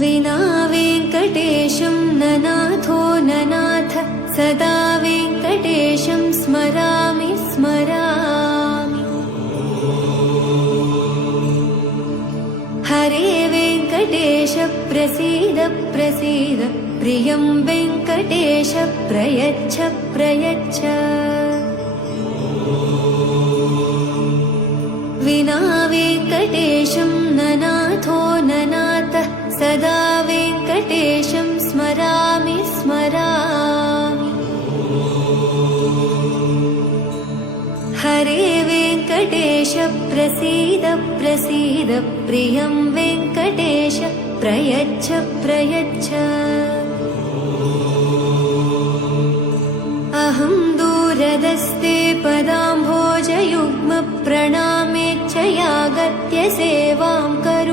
विना वेङ्कटेशं ननाथो ननाथ सदा वेङ्कटेशं स्मरामि स्मरामि। हरे वेङ्कटेश प्रसीद प्रसीद प्रियं वेङ्कटेश प्रयच्छ प्रयच्छ। विना वेङ्कटेशं ननाथो ननाथ सदा वेङ्कटेशं स्मरामि स्मरामि। हरे वेङ्कटेश प्रसीद प्रसीद प्रियं वेङ्कटेश प्रयच्छ प्रयच्छ। अहं दूरदस्ते पदाम्भोजयुग्म प्रणामेच्छयागत्य सेवां करोमि।